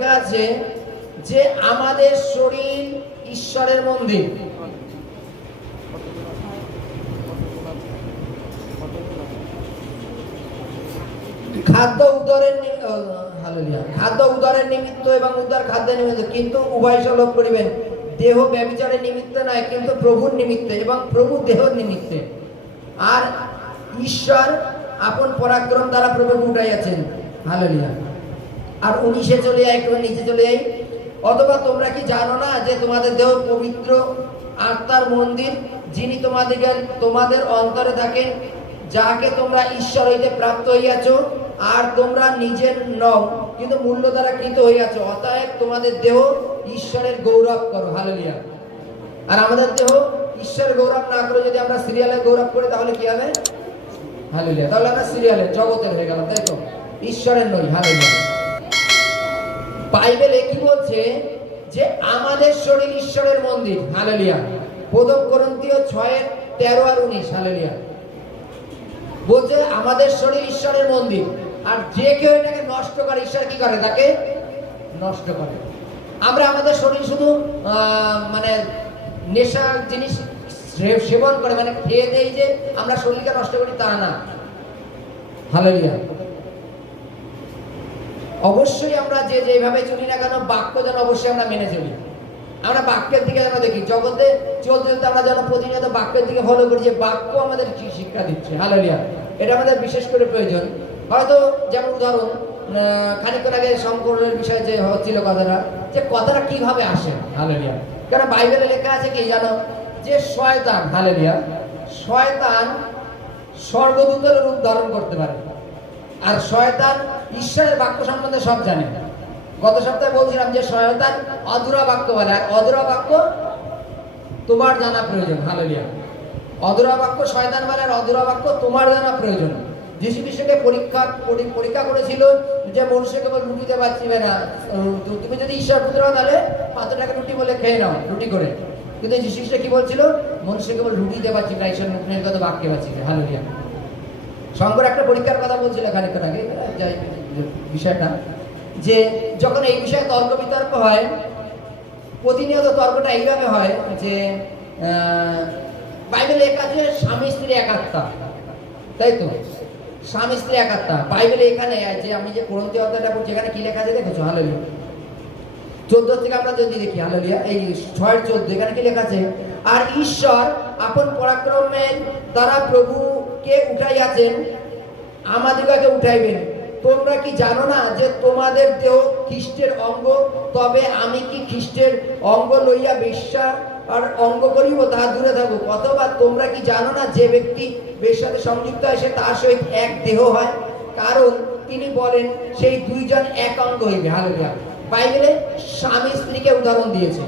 লেখা আছে যে আমাদের শরীর ঈশ্বরের মন্দির। খাদ্য উদরের নিমিত্ত এবং উদ্ধার খাদ্য নিমিত্ত, কিন্তু উভয় লোভ করিবেন, দেহ ব্যভিচারের নিমিত্ত নয়, কিন্তু প্রভুর নিমিত্তে এবং প্রভু দেহর নিমিত্তে। আর ঈশ্বর আপন পরাক্রম দ্বারা প্রভুকে উঠাইয়াছেন। হালেলুয়া। আর 19-এ চলে যাই, একটু নিচে চলে যাই। অথবা তোমরা কি জানো না যে তোমাদের দেহ পবিত্র আত্মার মন্দির, যিনি তোমাদের অন্তরে থাকেন, যাহাকে তোমরা ঈশ্বর হইতে প্রাপ্ত হইয়াছ, আর তোমরা নিজের নও, কিন্তু মূল্য দ্বারা কৃত হইয়াছ। অতএব তোমাদের দেহ ঈশ্বরের গৌরব করো। হালেলুয়া। আর আমাদের দেহ ঈশ্বরের গৌরব না করে যদি আমরা সিরিয়ালের গৌরব করি তাহলে কি হবে? হালেলুয়া। তাহলে আমরা সিরিয়ালের জগতের হয়ে গেলাম, তাই তো, ঈশ্বরের নই। হালেলুয়া। বাইবেলে কি বলছে যে আমাদের শরীর ঈশ্বরের মন্দির। হালেলুয়া। প্রথম করিন্থীয় 6:13 আর 19। হালেলুয়া। বলছে আমাদের শরীর ঈশ্বরের মন্দির, আর যে কেউ এটাকে নষ্ট করে, ঈশ্বর কি করে? তাকে নষ্ট করে। আমরা আমাদের শরীর শুধু মানে নেশার জিনিস সেবন করে, মানে খেয়ে দেই যে আমরা শরীরকে নষ্ট করি, তা না। হালেলুয়া। অবশ্যই আমরা যেভাবে চলি না কেন, বাক্য যেন অবশ্যই আমরা মেনে চলি। আমরা বাক্যের দিকে যেন দেখি, জগতে চলতে চলতে আমরা যেন প্রতিনিয়ত বাক্যের দিকে ফলো করি, যে বাক্য আমাদের কি শিক্ষা দিচ্ছে। হালেলুয়া। এটা আমাদের বিশেষ করে প্রয়োজন। হয়তো যেমন উদাহরণ, খানিকক্ষণ আগে শঙ্করের বিষয়ে যে হচ্ছিল কথাটা, যে কথাটা কিভাবে আসে। হালেলুয়া। কারণ বাইবেলে লেখা আছে কি জানো, যে শয়তান, হালেলুয়া, শয়তান স্বর্গদূতের রূপ ধারণ করতে পারে, আর শয়তান ঈশ্বরের বাক্য সম্বন্ধে সব জানে। গত সপ্তাহে বলছিলাম যে শয়তান অধুরা বাক্য বলে, আর অধুরা বাক্য তোমার জানা প্রয়োজন। হালেলুয়া। অধুরা বাক্য শয়তান বলে, আর অধুরা বাক্য তোমার জানা প্রয়োজন। যিশু খ্রিস্টকে পরীক্ষা করেছিল যে মনুষ্য কেবল রুটিতে বাঁচিবে না, তুমি যদি ঈশ্বর পুত্র হও তাহলে পাত্রটাকে রুটি বলে খেয়ে নাও, রুটি করে। কিন্তু যিশু খ্রিস্ট কি বলছিল? মনুষ্য কেবল রুটিতে বাঁচিবে না, ঈশ্বর মুখের কথা বাক্যে বাঁচিবে। হালেলুয়া। শঙ্কর একটা পরীক্ষার কথা বলছিল খানিকক্ষণ আগে, যাই বিষয়টা, যে যখন এই বিষয়ে তর্ক বিতর্ক হয়, প্রতিনিয়ত তর্কটা এইভাবে হয় যে বাইবেলে লেখা আছে স্বামী স্ত্রী একাত্মা, তাই তো, স্বামী স্ত্রী একাত্মা। বাইবেলে এখানে যে আমি যে করিন্থীয় অধ্যায়টা পড়ছি, এখানে কি লেখা আছে দেখেছো? হালেলুয়া। 14 থেকে আমরা যদি দেখি, হালেলুয়া, এই 6:14, এখানে কি লেখা আছে? আর ঈশ্বর আপন পরাক্রমের দ্বারা প্রভুকে উঠাইয়াছেন, আমাদিগকে উঠাইবেন। তোমরা কি জানো না যে তোমাদের দেহ খ্রিস্টের অঙ্গ? তবে আমি কি খ্রিস্টের অঙ্গ লইয়া বেশ্যা আর অঙ্গ করিব? তাহা দূরে থাকুক। অথবা তোমরা কি জানো না যে ব্যক্তি বেশ্যার সাথে সংযুক্ত হয়, সে তার সহিত এক দেহ হয়? কারণ তিনি বলেন, সেই দুইজন এক অঙ্গ হইবে। হালেলুয়া। বাইবেলে স্বামী স্ত্রীকে উদাহরণ দিয়েছে।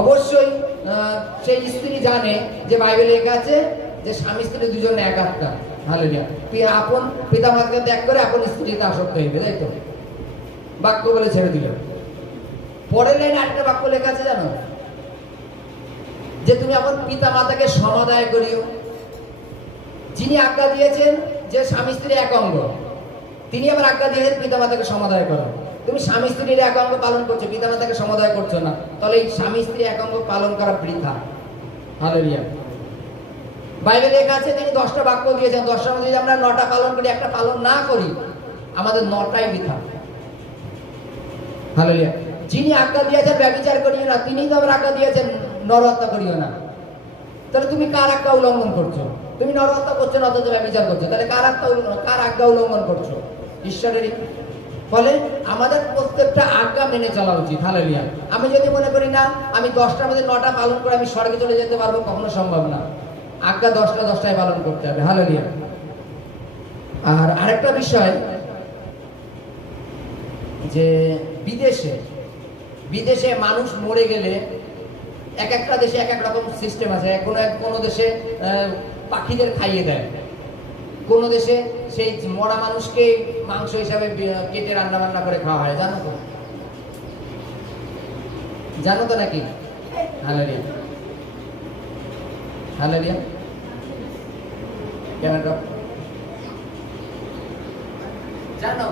অবশ্যই সেই স্ত্রী জানে যে বাইবেলে লেখা আছে যে স্বামী স্ত্রী দুজন এক আত্মা। হালেলুয়া। আপন পিতা মাতাকে ত্যাগ করে আপন স্ত্রীতে আসক্ত হইবে, তাই তো, বাক্য বলে ছেড়ে দিল। পরের লাইনে আরেকটা বাক্য লেখা আছে জানো, যে তুমি আপন পিতা মাতাকে সমাদায় করিও। যিনি আজ্ঞা দিয়েছেন যে স্বামী স্ত্রী এক অঙ্গ, তিনি আবার আজ্ঞা দিয়েছেন পিতা মাতাকে সমাদায় করো। তুমি স্বামী স্ত্রীর এক অঙ্গ পালন করছো, পিতা মাতাকে সমাদায় করছো না, তাহলে এই স্বামী স্ত্রী এক অঙ্গ পালন করা বৃথা। হালেলুয়া। বাইবেলে লেখা আছে তিনি 10টা বাক্য দিয়েছেন, 10টার মধ্যে যদি আমরা 9টা পালন করি, একটা পালন না করি, আমাদের 9টাই বৃথা। হালেলুয়া। যিনি আজ্ঞা দিয়েছেন ব্যভিচার করিও না, তিনি তো আবার আজ্ঞা দিয়েছেন নরহত্যা করিও না। তাহলে তুমি কার আজ্ঞা উল্লঙ্ঘন করছো? তুমি নরহত্যা করছো না, অথচ ব্যভিচার করছো, তাহলে কার আজ্ঞা উল্লঙ্ঘন করছো? ঈশ্বরেরই। ফলে আমাদের প্রত্যেকটা আজ্ঞা মেনে চলা উচিত। হালেলুয়া। আমি যদি মনে করি না আমি 10টার মধ্যে 9টা পালন করে আমি স্বর্গে চলে যেতে পারবো, কখনো সম্ভব না। আজ্ঞা 10টায় পালন করতে হবে। হালেলুয়া। আর আরেকটা বিষয়, যে বিদেশে মানুষ মরে গেলে এক একটা দেশে এক এক রকম সিস্টেম আছে। কোনো দেশে পাখিদের খাইয়ে দেয়, কোন দেশে সেই মরা মানুষকে মাংস হিসাবে কেটে রান্না বান্না করে খাওয়া হয়। জানো তো নাকি? হালেলুয়া। হালেলুয়া। কেন জানো?